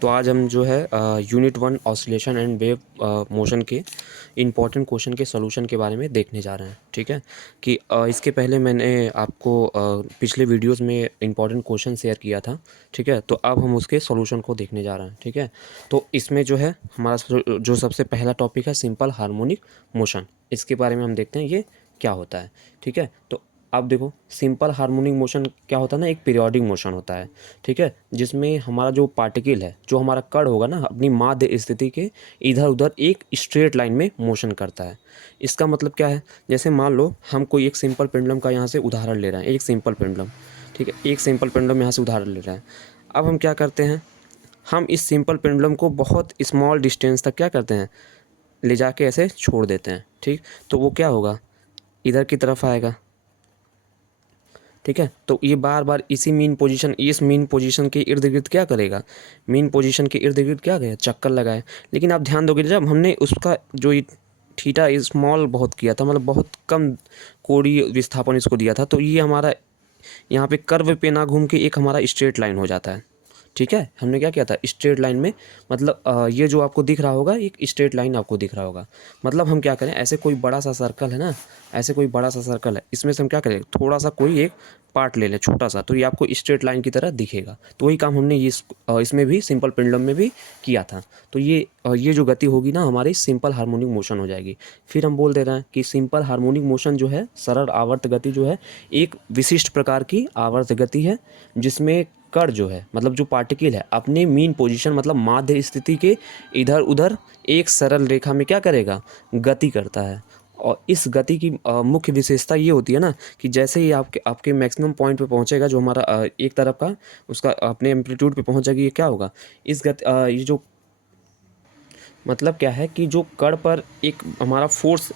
तो आज हम जो है unit 1 oscillation and wave motion के इम्पॉर्टेंट क्वेश्चन के सॉल्यूशन के बारे में देखने जा रहे हैं। ठीक है कि इसके पहले मैंने आपको पिछले वीडियोस में इम्पॉर्टेंट क्वेश्चन शेयर किया था। ठीक है, तो अब हम उसके सॉल्यूशन को देखने जा रहे हैं। ठीक है, तो इसमें जो है हमारा जो सबसे पहला टॉपिक है सिंपल हार्मोनिक मोशन। इसके बारे में हम देखते हैं ये क्या होता है। ठीक है, तो आप देखो सिंपल हार्मोनिक मोशन क्या होता है ना, एक पीरियोडिक मोशन होता है। ठीक है, जिसमें हमारा जो पार्टिकल है, जो हमारा कण होगा ना, अपनी माध्य स्थिति के इधर उधर एक स्ट्रेट लाइन में मोशन करता है। इसका मतलब क्या है, जैसे मान लो हम कोई एक सिंपल पेंडुलम का यहाँ से उदाहरण ले रहे हैं, एक सिंपल पेंडुलम। ठीक है, एक सिंपल पेंडुलम यहाँ से उदाहरण ले रहे हैं। अब हम क्या करते हैं, हम इस सिंपल पेंडुलम को बहुत स्मॉल डिस्टेंस तक क्या करते हैं, ले जाके ऐसे छोड़ देते हैं। ठीक, तो वो क्या होगा, इधर की तरफ आएगा। ठीक है, तो ये बार बार इसी इस मीन पोजीशन के इर्द गिर्द क्या करेगा, मीन पोजीशन के इर्द गिर्द क्या करेगा, चक्कर लगाए। लेकिन आप ध्यान दोगे, जब हमने उसका जो ये थीटा स्मॉल बहुत किया था, मतलब बहुत कम कोणीय विस्थापन इसको दिया था, तो ये हमारा यहाँ पे कर्व पे ना घूम के एक हमारा स्ट्रेट लाइन हो जाता है। ठीक है, हमने क्या किया था, स्ट्रेट लाइन में, मतलब ये जो आपको दिख रहा होगा एक स्ट्रेट लाइन आपको दिख रहा होगा। मतलब हम क्या करें, ऐसे कोई बड़ा सा सर्कल है ना, ऐसे कोई बड़ा सा सर्कल है, इसमें से हम क्या करें, थोड़ा सा कोई एक पार्ट ले लें छोटा सा, तो ये आपको स्ट्रेट लाइन की तरह दिखेगा। तो वही काम हमने इसमें भी सिंपल पेंडुलम में भी किया था। तो ये जो गति होगी ना हमारी सिंपल हार्मोनिक मोशन हो जाएगी। फिर हम बोल दे रहे हैं कि सिंपल हार्मोनिक मोशन जो है, सरल आवर्त गति जो है, एक विशिष्ट प्रकार की आवर्त गति है, जिसमें कण जो है, मतलब जो पार्टिकल है, अपने मीन पोजीशन मतलब माध्य स्थिति के इधर उधर एक सरल रेखा में क्या करेगा, गति करता है। और इस गति की मुख्य विशेषता ये होती है ना कि जैसे ही आपके मैक्सिमम पॉइंट पे पहुंचेगा, जो हमारा एक तरफ का उसका अपने एम्पलीट्यूड पे पहुंच जाएगी, ये क्या होगा, ये जो मतलब क्या है कि जो कण पर एक हमारा फोर्स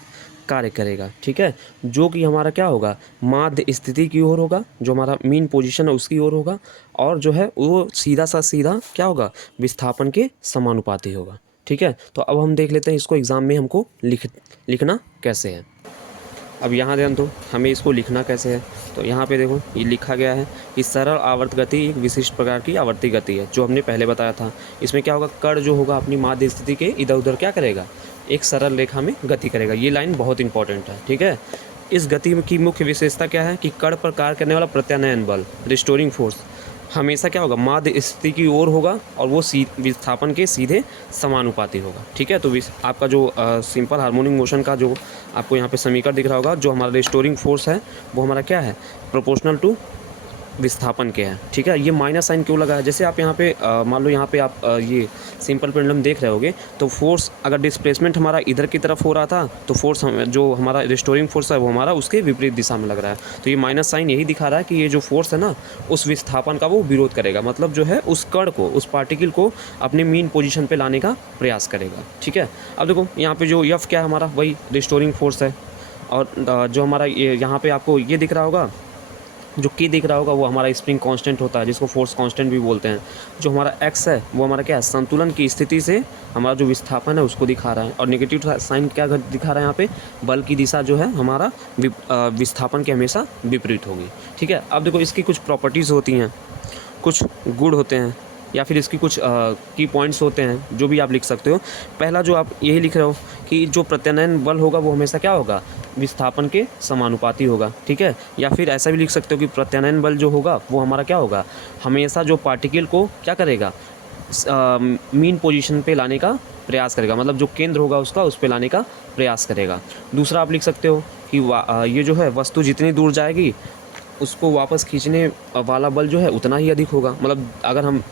कार्य करेगा। ठीक है, जो कि हमारा क्या होगा, माध्य स्थिति की ओर होगा, जो हमारा मीन पोजीशन है उसकी ओर होगा, और जो है वो सीधा क्या होगा, विस्थापन के समानुपाती होगा। ठीक है, तो अब हम देख लेते हैं इसको एग्ज़ाम में हमको लिखना कैसे है। अब यहाँ ध्यान दो, हमें इसको लिखना कैसे है। तो यहाँ पे देखो ये लिखा गया है कि सरल आवर्त गति एक विशिष्ट प्रकार की आवर्ती गति है, जो हमने पहले बताया था। इसमें क्या होगा, कण जो होगा अपनी माध्य स्थिति के इधर उधर क्या करेगा, एक सरल रेखा में गति करेगा। ये लाइन बहुत इंपॉर्टेंट है। ठीक है, इस गति की मुख्य विशेषता क्या है कि कण पर कार्य करने वाला प्रत्यानयन बल, रिस्टोरिंग फोर्स, हमेशा क्या होगा, माध्य स्थिति की ओर होगा, और वो विस्थापन के सीधे समानुपाती होगा। ठीक है, तो आपका जो सिंपल हार्मोनिक मोशन का जो आपको यहाँ पे समीकरण दिख रहा होगा, जो हमारा रिस्टोरिंग फोर्स है वो हमारा क्या है, प्रोपोर्शनल टू विस्थापन के है। ठीक है, ये माइनस साइन क्यों लगा है, जैसे आप यहाँ पे मान लो यहाँ पे आप ये सिंपल पेंडुलम देख रहे होगे, तो फोर्स अगर डिस्प्लेसमेंट हमारा इधर की तरफ हो रहा था, तो फोर्स जो हमारा रिस्टोरिंग फोर्स है वो हमारा उसके विपरीत दिशा में लग रहा है। तो ये माइनस साइन यही दिखा रहा है कि ये जो फोर्स है ना, उस विस्थापन का वो विरोध करेगा, मतलब जो है उस कण को, उस पार्टिकल को अपने मीन पोजिशन पर लाने का प्रयास करेगा। ठीक है, अब देखो यहाँ पे जो एफ क्या है हमारा, वही रिस्टोरिंग फोर्स है, और जो हमारा ये यहाँ पे आपको ये दिख रहा होगा, जो की दिख रहा होगा, वो हमारा स्प्रिंग कांस्टेंट होता है, जिसको फोर्स कांस्टेंट भी बोलते हैं। जो हमारा एक्स है वो हमारा क्या है, संतुलन की स्थिति से हमारा जो विस्थापन है उसको दिखा रहा है। और नेगेटिव साइन क्या दिखा रहा है यहाँ पे, बल की दिशा जो है हमारा विस्थापन के हमेशा विपरीत होगी। ठीक है, अब देखो इसकी कुछ प्रॉपर्टीज़ होती हैं, कुछ गुण होते हैं, या फिर इसकी कुछ की पॉइंट्स होते हैं, जो भी आप लिख सकते हो। पहला जो आप यही लिख रहे हो कि जो प्रत्यानयन बल होगा वो हमेशा क्या होगा, विस्थापन के समानुपाती होगा। ठीक है, या फिर ऐसा भी लिख सकते हो कि प्रत्यानयन बल जो होगा वो हमारा क्या होगा, हमेशा जो पार्टिकल को क्या करेगा, मीन पोजीशन पे लाने का प्रयास करेगा, मतलब जो केंद्र होगा उसका उस पे लाने का प्रयास करेगा। दूसरा आप लिख सकते हो कि ये जो है वस्तु जितनी दूर जाएगी उसको वापस खींचने वाला बल जो है उतना ही अधिक होगा। मतलब अगर हम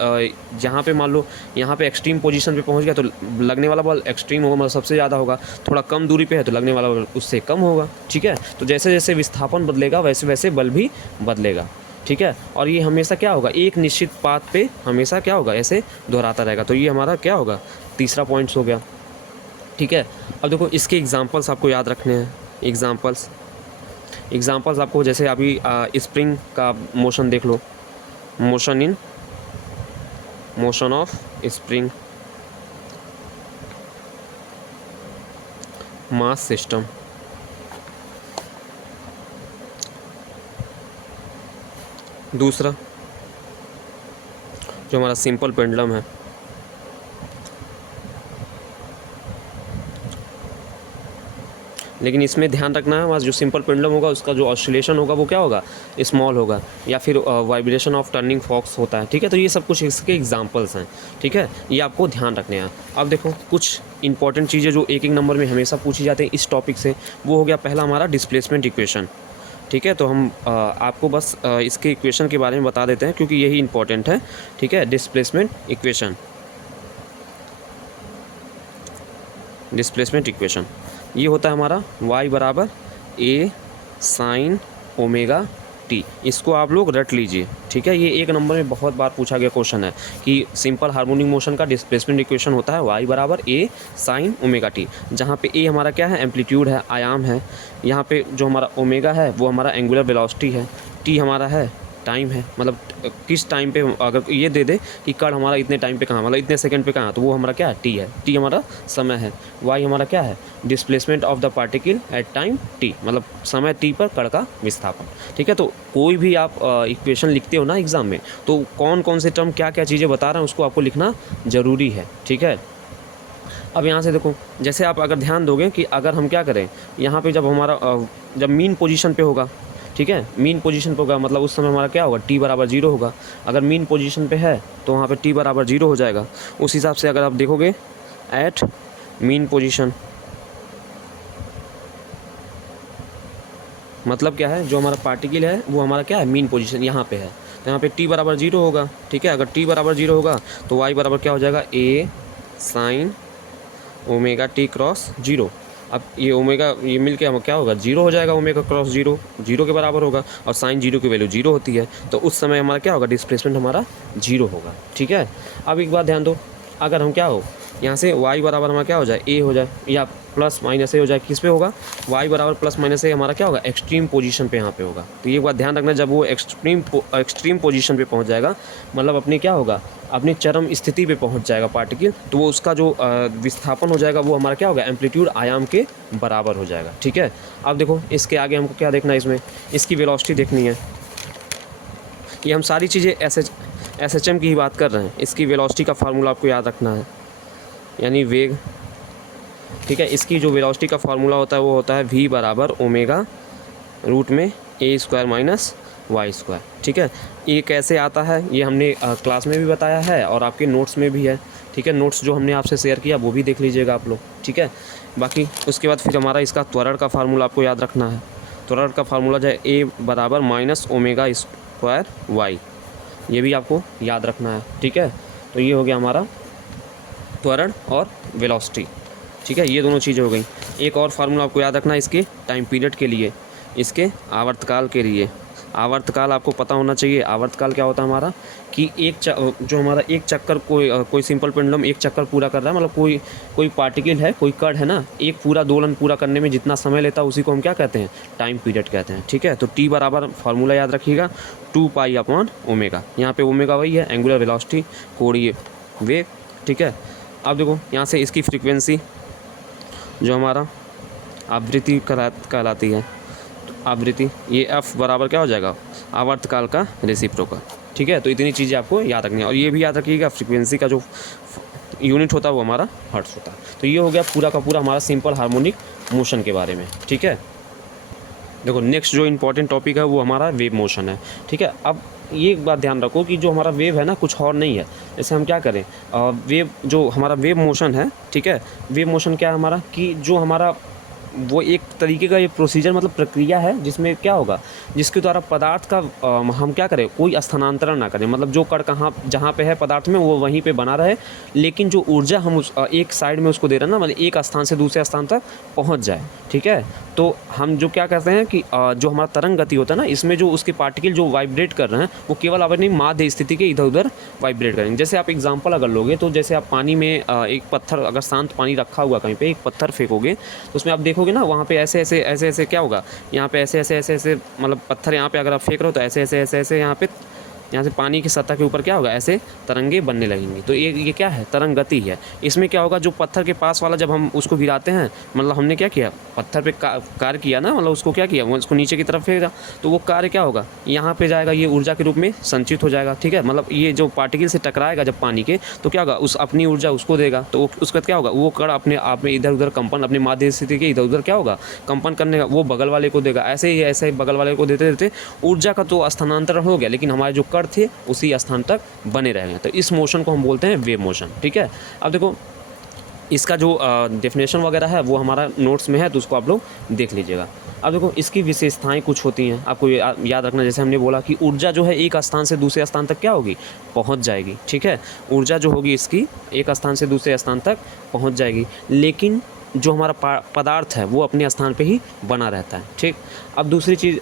यहाँ पे मान लो यहाँ पे एक्सट्रीम पोजीशन पे पहुँच गया, तो लगने वाला बल एक्सट्रीम होगा, मतलब सबसे ज़्यादा होगा। थोड़ा कम दूरी पे है तो लगने वाला बल उससे कम होगा। ठीक है, तो जैसे जैसे विस्थापन बदलेगा वैसे वैसे बल भी बदलेगा। ठीक है, और ये हमेशा क्या होगा, एक निश्चित पाथ पे हमेशा क्या होगा, ऐसे दोहराता रहेगा। तो ये हमारा क्या होगा, तीसरा पॉइंट्स हो गया। ठीक है, अब देखो इसके एग्जाम्पल्स आपको याद रखने हैं। एग्जाम्पल्स आपको, जैसे अभी स्प्रिंग का मोशन देख लो, motion of spring, mass system. दूसरा जो हमारा सिंपल पेंडुलम है, लेकिन इसमें ध्यान रखना है हमारा जो सिंपल पेंडुलम होगा उसका जो ऑसिलेशन होगा वो क्या होगा, स्मॉल होगा, या फिर वाइब्रेशन ऑफ टर्निंग फॉक्स होता है। ठीक है, तो ये सब कुछ इसके एग्जांपल्स हैं। ठीक है, ये आपको ध्यान रखने हैं। अब देखो कुछ इंपॉर्टेंट चीज़ें जो एक नंबर में हमेशा पूछी जाती हैं इस टॉपिक से, वो हो गया पहला हमारा डिस्प्लेसमेंट इक्वेशन। ठीक है, तो हम आपको बस इसके इक्वेशन के बारे में बता देते हैं क्योंकि यही इंपॉर्टेंट है। ठीक है, डिस्प्लेसमेंट इक्वेशन ये होता है हमारा y बराबर a साइन ओमेगा टी। इसको आप लोग रट लीजिए। ठीक है, ये एक नंबर में बहुत बार पूछा गया क्वेश्चन है कि सिंपल हार्मोनिक मोशन का डिस्प्लेसमेंट इक्वेशन होता है y बराबर a साइन ओमेगा टी, जहाँ पे a हमारा क्या है, एम्पलीट्यूड है, आयाम है। यहाँ पे जो हमारा ओमेगा है वो हमारा एंगुलर वेलोसिटी है, t हमारा है टाइम है, मतलब किस टाइम पे, अगर ये दे दे कि कण हमारा इतने टाइम पे कहाँ, मतलब इतने सेकंड पे कहाँ, तो वो हमारा क्या है, टी है, टी हमारा समय है। वाई हमारा क्या है, displacement of the particle at time T, मतलब समय टी पर कण का विस्थापन। ठीक है, तो कोई भी आप इक्वेशन लिखते हो ना एग्जाम में, तो कौन कौन से टर्म क्या क्या चीज़ें बता रहे हैं उसको आपको लिखना ज़रूरी है। ठीक है, अब यहाँ से देखो, जैसे आप अगर ध्यान दोगे कि अगर हम क्या करें, यहाँ पे जब हमारा जब मीन पोजीशन पे होगा, ठीक है, मीन पोजीशन पे होगा, मतलब उस समय हमारा क्या होगा, टी बराबर 0 होगा। अगर मीन पोजीशन पे है तो वहाँ पे टी बराबर 0 हो जाएगा। उस हिसाब से अगर आप देखोगे एट मीन पोजीशन, मतलब क्या है, जो हमारा पार्टिकल है वो हमारा क्या है, मीन पोजीशन यहाँ पे है, तो यहाँ पे टी बराबर 0 होगा। ठीक है, अगर टी बराबर 0 होगा तो वाई बराबर क्या हो जाएगा, ए साइन ओमेगा टी क्रॉस 0। अब ये ओमेगा ये मिल के हम क्या होगा, 0 हो जाएगा, ओमेगा क्रॉस 0 0 के बराबर होगा, और साइन 0 की वैल्यू 0 होती है, तो उस समय हमारा क्या होगा, डिस्प्लेसमेंट हमारा 0 होगा। ठीक है, अब एक बात ध्यान दो, अगर हम क्या हो यहाँ से y बराबर हमारा क्या हो जाए, a हो जाए, या प्लस माइनस a हो जाए, किस पे होगा, y बराबर प्लस माइनस a हमारा क्या होगा, एक्सट्रीम पोजीशन पे यहाँ पे होगा। तो ये बात ध्यान रखना, जब वो एक्सट्रीम पोजीशन पे पहुँच जाएगा, मतलब अपने क्या होगा, अपनी चरम स्थिति पे पहुँच जाएगा पार्टिकल, तो वो उसका जो विस्थापन हो जाएगा वो हमारा क्या होगा, एम्पलीट्यूड आयाम के बराबर हो जाएगा। ठीक है, अब देखो इसके आगे हमको क्या देखना है, इसमें इसकी वेलोसिटी देखनी है। ये हम सारी चीज़ें SHM की ही बात कर रहे हैं, इसकी वेलोसिटी का फार्मूला आपको याद रखना है, यानी वेग। ठीक है, इसकी जो वेलोसिटी का फार्मूला होता है वो होता है v बराबर ओमेगा रूट में a square minus Y square. ठीक है, ये कैसे आता है ये हमने क्लास में भी बताया है और आपके नोट्स में भी है। ठीक है, नोट्स जो हमने आपसे शेयर किया वो भी देख लीजिएगा आप लोग। ठीक है, बाकी उसके बाद फिर हमारा इसका त्वरण का फार्मूला आपको याद रखना है। त्वरण का फार्मूला जो है a बराबर माइनस ओमेगा स्क्वायर वाई, ये भी आपको याद रखना है। ठीक है, तो ये हो गया हमारा त्वरण और वेलोसिटी। ठीक है, ये दोनों चीज़ें हो गई। एक और फार्मूला आपको याद रखना है इसके टाइम पीरियड के लिए, इसके आवर्तकाल के लिए। आवर्तकाल आपको पता होना चाहिए। आवर्तकाल क्या होता है हमारा, कि जो हमारा एक चक्कर कोई सिंपल पेंडुलम एक चक्कर पूरा कर रहा है, मतलब कोई पार्टिकल है, कोई कण है ना, एक पूरा दोलन पूरा करने में जितना समय लेता है उसी को हम क्या कहते हैं, टाइम पीरियड कहते हैं। ठीक है, तो टी बराबर फार्मूला याद रखिएगा 2 पाई अपॉन ओमेगा। यहाँ पे ओमेगा वही है, एंगुलर वेलोसिटी, कोणीय वेग। ठीक है, अब देखो यहाँ से इसकी फ्रीक्वेंसी जो हमारा आवृत्ति कहलाती है, आवृत्ति, ये f बराबर क्या हो जाएगा, आवर्तकाल का रेसिप्रोकल। ठीक है, तो इतनी चीज़ें आपको याद रखनी है, और ये भी याद रखिएगा फ्रीक्वेंसी का जो यूनिट होता है वो हमारा हर्ट्ज होता है। तो ये हो गया पूरा का पूरा हमारा सिंपल हार्मोनिक मोशन के बारे में। ठीक है, देखो नेक्स्ट जो इम्पोर्टेंट टॉपिक है वो हमारा वेव मोशन है। ठीक है, अब ये एक बात ध्यान रखो कि जो हमारा वेव है ना कुछ और नहीं है। जैसे हम क्या करें, वेव जो हमारा वेव मोशन है, ठीक है, वेव मोशन क्या है हमारा, कि जो हमारा वो एक तरीके का ये प्रोसीजर, मतलब प्रक्रिया है जिसमें क्या होगा, जिसके द्वारा पदार्थ का हम क्या करें, कोई स्थानांतरण ना करें, मतलब जो कण कहाँ जहाँ पे है पदार्थ में वो वहीं पे बना रहे, लेकिन जो ऊर्जा हम उस एक साइड में उसको दे रहे हैं ना, मतलब एक स्थान से दूसरे स्थान तक पहुँच जाए। ठीक है, तो हम जो क्या कहते हैं कि जो हमारा तरंग गति होता है ना, इसमें जो उसके पार्टिकल जो वाइब्रेट कर रहे हैं वो केवल अपनी माध्य स्थिति के इधर उधर वाइब्रेट करेंगे। जैसे आप एग्जांपल अगर लोगे तो जैसे आप पानी में एक पत्थर, अगर शांत पानी रखा हुआ कहीं पे, एक पत्थर फेंकोगे तो उसमें आप देखोगे ना, वहाँ पे ऐसे ऐसे ऐसे ऐसे क्या होगा, यहाँ पे ऐसे ऐसे ऐसे ऐसे, मतलब पत्थर यहाँ पे अगर आप फेंक रहे हो तो ऐसे ऐसे ऐसे ऐसे यहाँ पे यहाँ से पानी की सतह के ऊपर क्या होगा, ऐसे तरंगे बनने लगेंगी। तो ये क्या है, तरंग गति है। इसमें क्या होगा, जो पत्थर के पास वाला जब हम उसको गिराते हैं, मतलब हमने क्या किया, पत्थर पे कार्य किया ना, मतलब उसको क्या किया, वो उसको नीचे की तरफ फेंका, तो वो कार्य क्या होगा, यहाँ पे जाएगा, ये ऊर्जा के रूप में संचित हो जाएगा। ठीक है, मतलब ये जो पार्टिकल से टकराएगा जब पानी के, तो क्या होगा, उस अपनी ऊर्जा उसको देगा, तो उसके बाद क्या होगा, वो कण अपने आप में इधर उधर कंपन, अपनी माध्य स्थिति के इधर उधर क्या होगा, कंपन करने का, वो बगल वाले को देगा। ऐसे ही बगल वाले को देते देते ऊर्जा का तो स्थानांतरण हो गया, लेकिन हमारे जो कण थे उसी स्थान तक बने रहेंगे। तो इस मोशन को हम बोलते हैं वेव मोशन। ठीक है, अब देखो इसका जो डेफिनेशन वगैरह है वो हमारा नोट्स में है, तो उसको आप लोग देख लीजिएगा। अब देखो इसकी विशेषताएं कुछ होती हैं, आपको याद रखना। जैसे हमने बोला कि ऊर्जा जो है एक स्थान से दूसरे स्थान तक क्या होगी, पहुंच जाएगी। ठीक है, ऊर्जा जो होगी इसकी एक स्थान से दूसरे स्थान तक पहुंच जाएगी, लेकिन जो हमारा पदार्थ है वो अपने स्थान पे ही बना रहता है। ठीक, अब दूसरी चीज़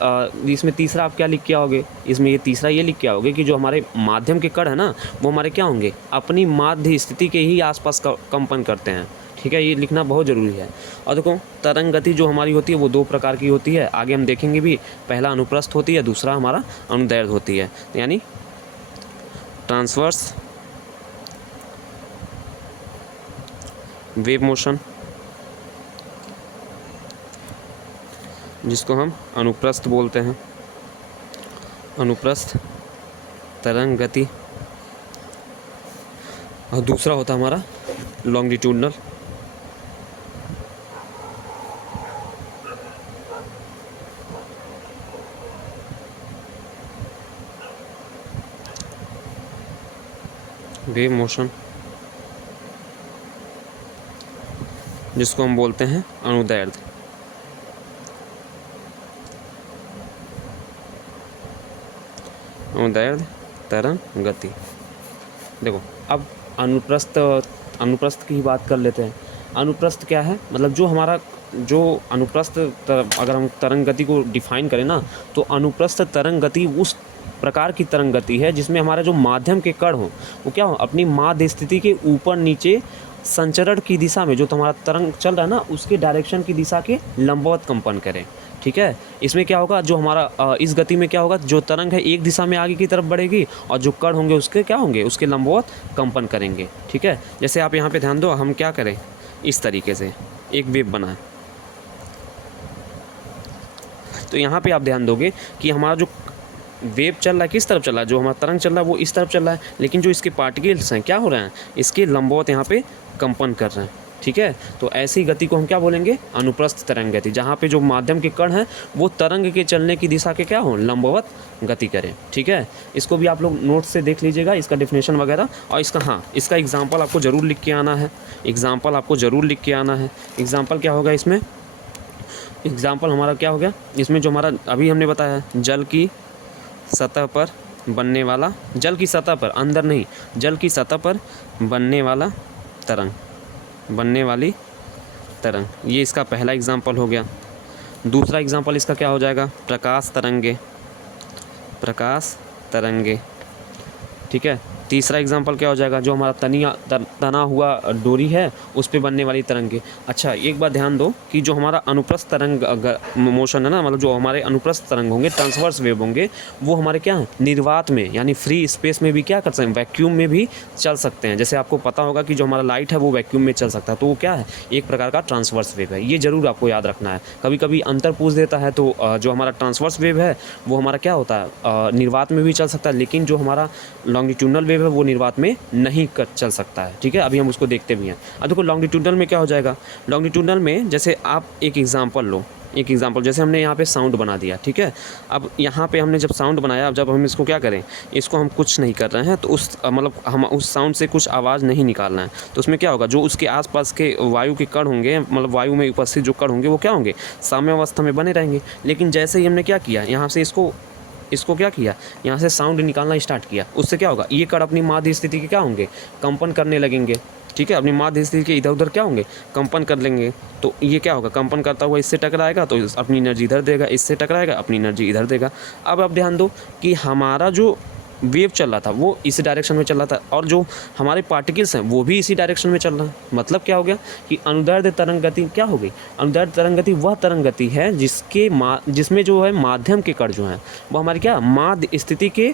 इसमें तीसरा आप क्या लिख के आओगे, इसमें ये तीसरा ये लिख के आओगे कि जो हमारे माध्यम के कण है ना, वो हमारे क्या होंगे, अपनी माध्य स्थिति के ही आसपास कंपन करते हैं। ठीक है, ये लिखना बहुत ज़रूरी है। और देखो तरंग गति जो हमारी होती है वो दो प्रकार की होती है, आगे हम देखेंगे भी। पहला अनुप्रस्थ होती है, दूसरा हमारा अनुदैर्ध्य होती है, यानी ट्रांसवर्स वेव मोशन, जिसको हम अनुप्रस्थ बोलते हैं, अनुप्रस्थ तरंग गति। और दूसरा होता है हमारा लॉन्गिट्यूडनल वेव मोशन, जिसको हम बोलते हैं अनुदैर्ध्य। अनुदैर्ध्य तरंग गति। देखो अब अनुप्रस्थ की ही बात कर लेते हैं। अनुप्रस्थ क्या है, मतलब जो हमारा जो अनुप्रस्थ अगर हम तरंग गति को डिफाइन करें ना, तो अनुप्रस्थ तरंग गति उस प्रकार की तरंग गति है जिसमें हमारा जो माध्यम के कण हो वो क्या हो, अपनी माध्य स्थिति के ऊपर नीचे संचरण की दिशा में, जो तुम्हारा तरंग चल रहा है ना उसके डायरेक्शन की दिशा के लंबवत कंपन करें। ठीक है, इसमें क्या होगा, जो हमारा इस गति में क्या होगा, जो तरंग है एक दिशा में आगे की तरफ बढ़ेगी और जो कण होंगे उसके क्या होंगे, उसके लंबवत कंपन करेंगे। ठीक है, जैसे आप यहाँ पे ध्यान दो, हम क्या करें, इस तरीके से एक वेव बना है, तो यहाँ पे आप ध्यान दोगे कि हमारा जो वेव चल रहा है किस तरफ चल रहा है, जो हमारा तरंग चल रहा है वो इस तरफ चल रहा है, लेकिन जो इसके पार्टिकल्स हैं क्या हो रहे हैं, इसके लंबवत यहाँ पे कंपन कर रहे हैं। ठीक है, तो ऐसी गति को हम क्या बोलेंगे, अनुप्रस्थ तरंग गति, जहाँ पे जो माध्यम के कण हैं वो तरंग के चलने की दिशा के क्या हो, लंबवत गति करें। ठीक है, इसको भी आप लोग नोट से देख लीजिएगा, इसका डेफिनेशन वगैरह, और इसका एग्जाम्पल आपको ज़रूर लिख के आना है। एग्जाम्पल आपको ज़रूर लिख के आना है। एग्जाम्पल क्या होगा इसमें, एग्जाम्पल हमारा क्या हो गया, इसमें जो हमारा अभी हमने बताया जल की सतह पर बनने वाला, जल की सतह पर, अंदर नहीं, जल की सतह पर बनने वाला तरंग, बनने वाली तरंग, ये इसका पहला एग्जाम्पल हो गया। दूसरा एग्जाम्पल इसका क्या हो जाएगा, प्रकाश तरंगे, प्रकाश तरंगे। ठीक है, तीसरा एग्जाम्पल क्या हो जाएगा, जो हमारा तना हुआ डोरी है उस पे बनने वाली तरंगे। अच्छा, एक बात ध्यान दो कि जो हमारा अनुप्रस्थ तरंग मोशन है ना, मतलब जो हमारे अनुप्रस्थ तरंग होंगे, ट्रांसवर्स वेव होंगे, वो हमारे क्या है, निर्वात में यानी फ्री स्पेस में भी क्या कर सकते हैं, वैक्यूम में भी चल सकते हैं। जैसे आपको पता होगा कि जो हमारा लाइट है वो वैक्यूम में चल सकता है, तो वो क्या है, एक प्रकार का ट्रांसवर्स वेव है। ये जरूर आपको याद रखना है, कभी कभी अंतर पूछ देता है। तो जो हमारा ट्रांसवर्स वेव है वो हमारा क्या होता है, निर्वात में भी चल सकता है, लेकिन जो हमारा लॉन्गिट्यूडनल वेव है वो निर्वात में नहीं चल सकता है। ठीक है, अभी हम उसको देखते भी हैं। अब देखो लॉन्गिट्यूडनल में क्या हो जाएगा, लॉन्गिट्यूडनल में जैसे आप एक एग्जांपल लो, एक एग्जांपल जैसे हमने यहाँ पे साउंड बना दिया। ठीक है, अब यहाँ पे हमने जब साउंड बनाया, अब जब हम इसको क्या करें, इसको हम कुछ नहीं कर रहे हैं, तो उस मतलब हम उस साउंड से कुछ आवाज़ नहीं निकालना है, तो उसमें क्या होगा, जो उसके आसपास के वायु के कण होंगे, मतलब वायु में उपस्थित जो कण होंगे वो क्या होंगे, साम्यावस्था में बने रहेंगे। लेकिन जैसे ही हमने क्या किया, यहाँ से इसको क्या किया, यहाँ से साउंड निकालना स्टार्ट किया, उससे क्या होगा, ये कण अपनी माध्य स्थिति के क्या होंगे, कंपन करने लगेंगे। ठीक है, अपनी माध्य स्थिति के इधर उधर क्या होंगे, कंपन कर लेंगे। तो ये क्या होगा, कंपन करता हुआ इससे टकराएगा तो अपनी एनर्जी इधर देगा, इससे टकराएगा अपनी एनर्जी इधर देगा। अब आप ध्यान दो कि हमारा जो वेव चल रहा था वो इस डायरेक्शन में चल रहा था, और जो हमारे पार्टिकल्स हैं वो भी इसी डायरेक्शन में चल रहा है। मतलब क्या हो गया कि अनुदैर्ध्य तरंग गति क्या हो गई, अनुदैर्ध्य तरंग गति वह तरंग गति है जिसमें जो है माध्यम के कण जो हैं वो हमारी क्या, माध्य स्थिति के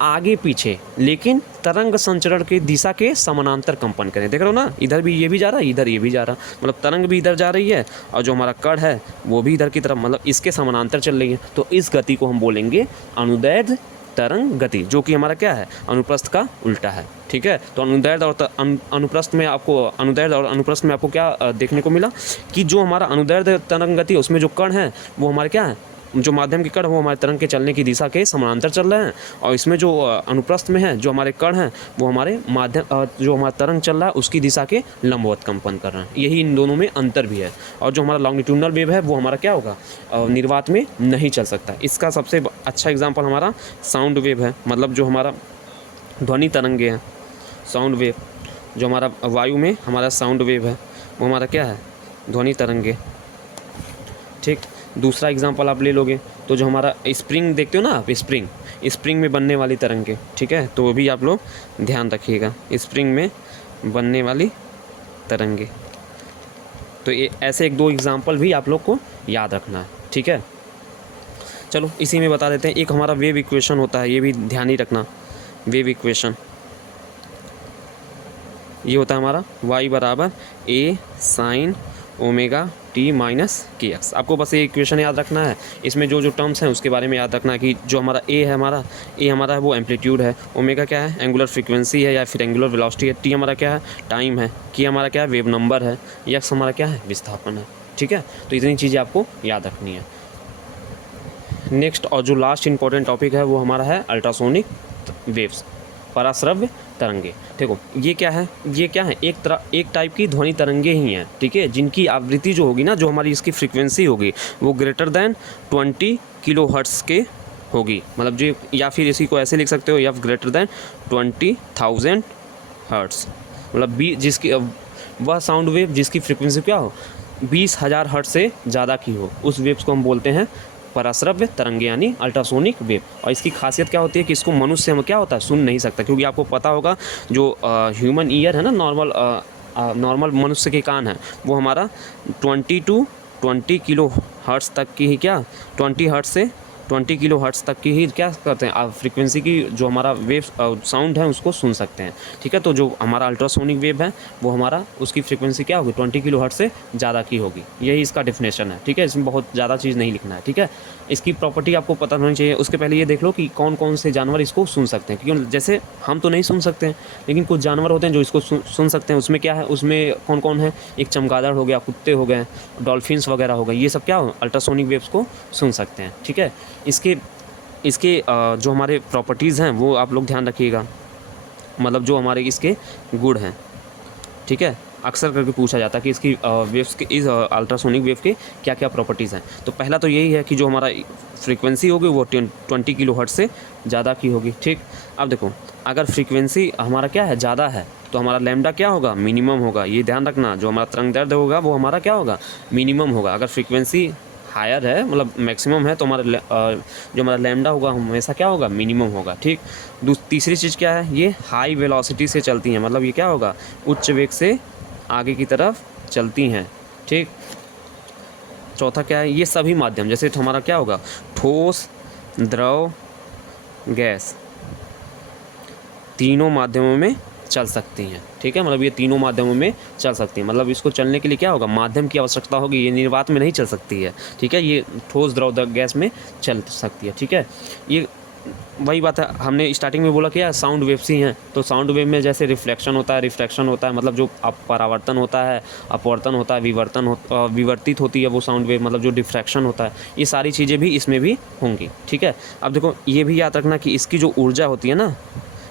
आगे पीछे लेकिन तरंग संचरण की दिशा के समानांतर कंपन करें। देख रहे हो ना, इधर भी ये भी जा रहा है, इधर ये भी जा रहा, मतलब तरंग भी इधर जा रही है और जो हमारा कण है वो भी इधर की तरफ, मतलब इसके समानांतर चल रही है। तो इस गति को हम बोलेंगे अनुदैर्ध्य तरंग गति, जो कि हमारा क्या है, अनुप्रस्थ का उल्टा है। ठीक है, तो अनुदैर्ध्य और अनुप्रस्थ में आपको, अनुदैर्ध्य और अनुप्रस्थ में आपको क्या देखने को मिला कि जो हमारा अनुदैर्ध्य तरंग गति है उसमें जो कण है वो हमारे क्या है, जो माध्यम के कण वो हमारे तरंग के चलने की दिशा के समानांतर चल रहे हैं, और इसमें जो अनुप्रस्थ में है जो हमारे कण हैं वो हमारे माध्यम, जो हमारा तरंग चल रहा है उसकी दिशा के लंबवत कंपन कर रहे हैं। यही इन दोनों में अंतर भी है। और जो हमारा लॉन्गिट्यूडनल वेव है वो हमारा क्या होगा, निर्वात में नहीं चल सकता। इसका सबसे अच्छा एग्जाम्पल हमारा साउंड वेव है, मतलब जो हमारा ध्वनि तरंगे हैं, साउंड वेव, जो हमारा वायु में हमारा साउंड वेव है वो हमारा क्या है, ध्वनि तरंगे। ठीक, दूसरा एग्जांपल आप ले लोगे तो जो हमारा स्प्रिंग देखते हो ना आप, स्प्रिंग में बनने वाली तरंगे। ठीक है, तो वो भी आप लोग ध्यान रखिएगा, स्प्रिंग में बनने वाली तरंगे। तो ये ऐसे एक दो एग्जांपल भी आप लोग को याद रखना है। ठीक है, चलो इसी में बता देते हैं। एक हमारा वेव इक्वेशन होता है, ये भी ध्यान ही रखना। वेव इक्वेशन ये होता है हमारा y बराबर a sine omega T minus के एक्स। आपको बस ये इक्वेशन याद रखना है। इसमें जो जो टर्म्स हैं उसके बारे में याद रखना है कि जो हमारा a है, हमारा है वो एम्पलीट्यूड है, ओमेगा क्या है, एंगुलर फ्रीक्वेंसी है या फिर एंगुलर वेलोसिटी है, टी हमारा क्या है, टाइम है, की हमारा क्या है, वेव नंबर है, एक्स हमारा क्या है, विस्थापन है। ठीक है, तो इतनी चीज़ें आपको याद रखनी है। नेक्स्ट और जो लास्ट इंपॉर्टेंट टॉपिक है वो हमारा है अल्ट्रासोनिक वेव्स, पराश्रव्य तरंगे। देखो ये क्या है, एक टाइप की ध्वनि तरंगे ही हैं। ठीक है, जिनकी आवृत्ति जो होगी ना, जो हमारी इसकी फ्रीक्वेंसी होगी वो ग्रेटर दैन 20 किलो हर्ट्ज़ के होगी, मतलब जो, या फिर इसी को ऐसे लिख सकते हो, एफ ग्रेटर दैन 20,000 हर्ट्ज़, मतलब जिसकी वह साउंड वेव जिसकी फ्रीक्वेंसी क्या हो, 20,000 हर्ट्ज़ से ज़्यादा की हो, उस वेव्स को हम बोलते हैं पराश्रव्य तरंगे यानी अल्ट्रासोनिक वेव। और इसकी खासियत क्या होती है कि इसको मनुष्य हम क्या होता है, सुन नहीं सकता, क्योंकि आपको पता होगा जो ह्यूमन ईयर है ना, नॉर्मल मनुष्य के कान है वो हमारा 20 किलो हर्ट्ज़ तक की ही क्या, 20 किलो हर्ट्ज़ तक की ही क्या करते हैं, फ्रीक्वेंसी की जो हमारा वेव साउंड है उसको सुन सकते हैं। ठीक है, तो जो हमारा अल्ट्रासोनिक वेव है वो हमारा उसकी फ्रीक्वेंसी क्या होगी, 20 किलो हर्ट्ज़ से ज़्यादा की होगी। यही इसका डेफिनेशन है। ठीक है, इसमें बहुत ज़्यादा चीज़ नहीं लिखना है। ठीक है, इसकी प्रॉपर्टी आपको पता होनी चाहिए। उसके पहले ये देख लो कि कौन कौन से जानवर इसको सुन सकते हैं, क्योंकि जैसे हम तो नहीं सुन सकते हैं लेकिन कुछ जानवर होते हैं जो इसको सुन सकते हैं। उसमें क्या है, उसमें कौन कौन है, एक चमगादड़ हो गया, कुत्ते हो गए, डॉल्फिन्स वगैरह हो गए, ये सब क्या हो, अल्ट्रासोनिक वेव्स को सुन सकते हैं। ठीक है, इसके जो हमारे प्रॉपर्टीज़ हैं वो आप लोग ध्यान रखिएगा, मतलब जो हमारे इसके गुण हैं। ठीक है, अक्सर करके पूछा जाता है कि इसकी वेव्स के, इस अल्ट्रासोनिक वेव के क्या क्या प्रॉपर्टीज़ हैं। तो पहला तो यही है कि जो हमारा फ्रीक्वेंसी होगी वो 20 किलो हर्ट्ज़ से ज़्यादा की होगी। ठीक, अब देखो अगर फ्रीक्वेंसी हमारा क्या है, ज़्यादा है तो हमारा लैम्डा क्या होगा, मिनिमम होगा। ये ध्यान रखना, जो हमारा तरंग दैर्ध्य होगा वो हमारा क्या होगा, मिनिमम होगा। अगर फ्रीक्वेंसी हायर है, मतलब मैक्सिमम है, तो हमारा जो हमारा लैम्डा होगा हमेशा क्या होगा, मिनिमम होगा। ठीक, तीसरी चीज़ क्या है, ये हाई वेलोसिटी से चलती हैं, मतलब ये क्या होगा, उच्च वेग से आगे की तरफ चलती हैं। ठीक, चौथा क्या है, ये सभी माध्यम, जैसे हमारा क्या होगा, ठोस, द्रव, गैस, तीनों माध्यमों में चल सकती हैं। ठीक है, मतलब ये तीनों माध्यमों में चल सकती हैं, मतलब इसको चलने के लिए क्या होगा, माध्यम की आवश्यकता होगी। ये निर्वात में नहीं चल सकती है। ठीक है, ये ठोस, द्रव, गैस में चल सकती है। ठीक है, ये वही बात है, हमने स्टार्टिंग में बोला क्या, साउंड वेव्स ही हैं। तो साउंड वेव में जैसे रिफ्लेक्शन होता है, रिफ्रैक्शन होता है, मतलब जो परावर्तन होता है, अपवर्तन होता है, विवर्तित होती है वो साउंड वेव, मतलब जो डिफ्रैक्शन होता है, ये सारी चीज़ें भी इसमें भी होंगी। ठीक है, अब देखो ये भी याद रखना कि इसकी जो ऊर्जा होती है ना,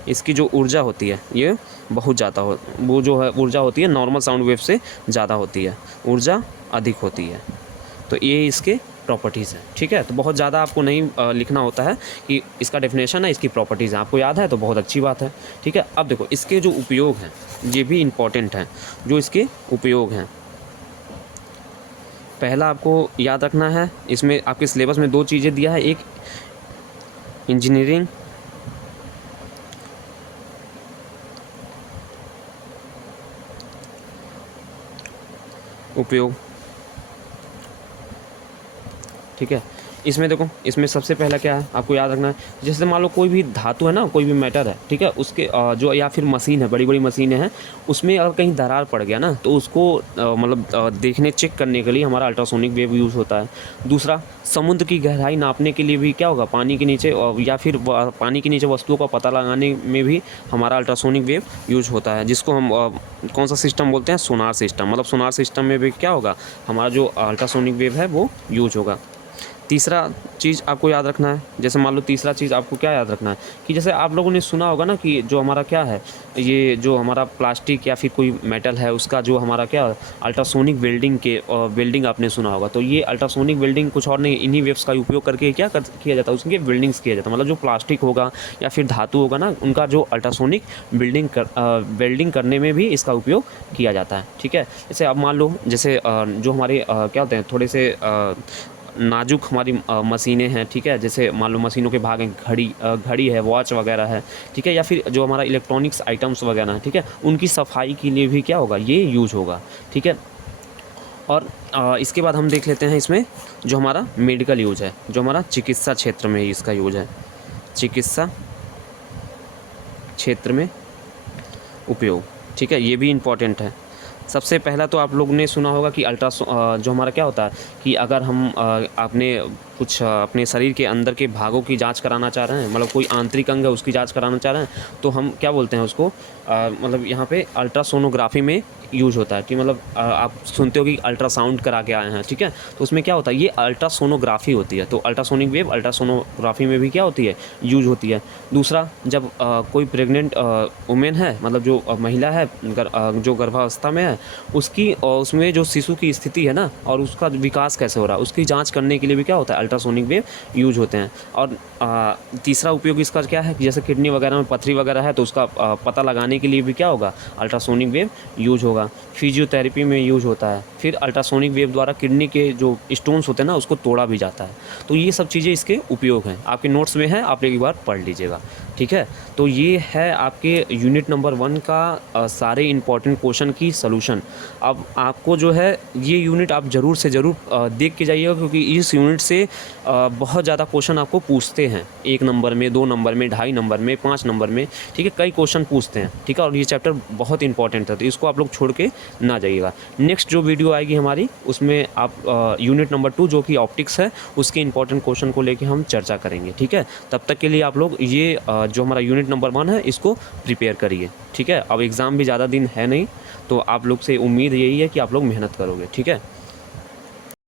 इसकी जो ऊर्जा होती है ये बहुत ज़्यादा वो जो है ऊर्जा होती है नॉर्मल साउंड वेव से ज़्यादा होती है, ऊर्जा अधिक होती है। तो ये इसके प्रॉपर्टीज़ हैं। ठीक है, तो बहुत ज़्यादा आपको नहीं लिखना होता है कि इसका डेफिनेशन है, इसकी प्रॉपर्टीज़ हैं, आपको याद है तो बहुत अच्छी बात है। ठीक है, अब देखो इसके जो उपयोग हैं ये भी इम्पॉर्टेंट हैं, जो इसके उपयोग हैं। पहला आपको याद रखना है, इसमें आपके सिलेबस में दो चीज़ें दिया है, एक इंजीनियरिंग उपयोग। ठीक है, इसमें देखो, इसमें सबसे पहला क्या है आपको याद रखना है, जैसे मान लो कोई भी धातु है ना, कोई भी मैटर है, ठीक है, उसके जो या फिर मशीन है, बड़ी बड़ी मशीनें हैं, उसमें अगर कहीं दरार पड़ गया ना, तो उसको मतलब देखने चेक करने के लिए हमारा अल्ट्रासोनिक वेव यूज़ होता है। दूसरा, समुद्र की गहराई नापने के लिए भी क्या होगा, पानी के नीचे या फिर पानी के नीचे वस्तुओं का पता लगाने में भी हमारा अल्ट्रासोनिक वेव यूज होता है, जिसको हम कौन सा सिस्टम बोलते हैं, सोनार सिस्टम। मतलब सोनार सिस्टम में भी क्या होगा, हमारा जो अल्ट्रासोनिक वेव है वो यूज होगा। तीसरा चीज़ आपको याद रखना है, जैसे मान लो तीसरा चीज़ आपको क्या याद रखना है कि जैसे आप लोगों ने सुना होगा ना कि जो हमारा क्या है, ये जो हमारा प्लास्टिक या फिर कोई मेटल है, उसका जो हमारा क्या अल्ट्रासोनिक वेल्डिंग के वेल्डिंग आपने सुना होगा। तो ये अल्ट्रासोनिक वेल्डिंग कुछ और नहीं, इन्हीं वेव्स का उपयोग करके किया जाता है, उसके वेल्डिंग्स किया जाता है। मतलब जो प्लास्टिक होगा या फिर धातु होगा ना, उनका जो अल्ट्रासोनिक वेल्डिंग करने में भी इसका उपयोग किया जाता है। ठीक है, जैसे अब मान लो जैसे जो हमारे क्या होते हैं, थोड़े से नाजुक हमारी मशीनें हैं, ठीक है, जैसे मान लो मशीनों के भाग हैं, घड़ी है, वॉच वगैरह है, ठीक है, या फिर जो हमारा इलेक्ट्रॉनिक्स आइटम्स वगैरह है, ठीक है, उनकी सफाई के लिए भी क्या होगा, ये यूज होगा। ठीक है, और इसके बाद हम देख लेते हैं इसमें जो हमारा मेडिकल यूज है, जो हमारा चिकित्सा क्षेत्र में इसका यूज है, चिकित्सा क्षेत्र में उपयोग। ठीक है, ये भी इम्पॉर्टेंट है। सबसे पहला तो आप लोगों ने सुना होगा कि जो हमारा क्या होता है कि अगर हम आपने कुछ अपने शरीर के अंदर के भागों की जांच कराना चाह रहे हैं, मतलब कोई आंतरिक अंग है उसकी जांच कराना चाह रहे हैं, तो हम क्या बोलते हैं उसको, मतलब यहाँ पे अल्ट्रासोनोग्राफी में यूज होता है कि मतलब आप सुनते हो कि अल्ट्रासाउंड करा के आए हैं, ठीक है, तो उसमें क्या होता है, ये अल्ट्रासोनोग्राफी होती है। तो अल्ट्रासोनिक वेव अल्ट्रासोनोग्राफी में भी क्या होती है, यूज होती है। दूसरा, जब कोई प्रेग्नेंट वुमेन है, मतलब जो महिला है जो गर्भावस्था में है, उसकी उसमें जो शिशु की स्थिति है ना, और उसका विकास कैसे हो रहा है, उसकी जांच करने के लिए भी क्या होता है, अल्ट्रासोनिक वेव यूज होते हैं। और तीसरा उपयोग इसका क्या है कि जैसे किडनी वगैरह में पथरी वगैरह है, तो उसका पता लगाने के लिए भी क्या होगा, अल्ट्रासोनिक वेव यूज होगा। फिजियोथेरेपी में यूज होता है। फिर अल्ट्रासोनिक वेव द्वारा किडनी के जो स्टोन्स होते हैं ना, उसको तोड़ा भी जाता है। तो ये सब चीज़ें इसके उपयोग हैं, आपके नोट्स में है, आप एक बार पढ़ लीजिएगा। ठीक है, तो ये है आपके यूनिट नंबर 1 का सारे इंपॉर्टेंट क्वेश्चन की सलूशन। अब आपको जो है ये यूनिट आप ज़रूर से ज़रूर देख के जाइएगा, क्योंकि इस यूनिट से बहुत ज़्यादा क्वेश्चन आपको पूछते हैं, 1 नंबर में, 2 नंबर में, 2.5 नंबर में, 5 नंबर में, ठीक है, कई क्वेश्चन पूछते हैं। ठीक है, और ये चैप्टर बहुत इंपॉर्टेंट है, तो इसको आप लोग छोड़ के ना जाइएगा। नेक्स्ट जो वीडियो आएगी हमारी, उसमें आप यूनिट नंबर 2 जो कि ऑप्टिक्स है, उसके इंपॉर्टेंट क्वेश्चन को लेके हम चर्चा करेंगे। ठीक है, तब तक के लिए आप लोग ये जो हमारा यूनिट नंबर 1 है, इसको प्रिपेयर करिए। ठीक है, अब एग्ज़ाम भी ज़्यादा दिन है नहीं, तो आप लोग से उम्मीद यही है कि आप लोग मेहनत करोगे। ठीक है।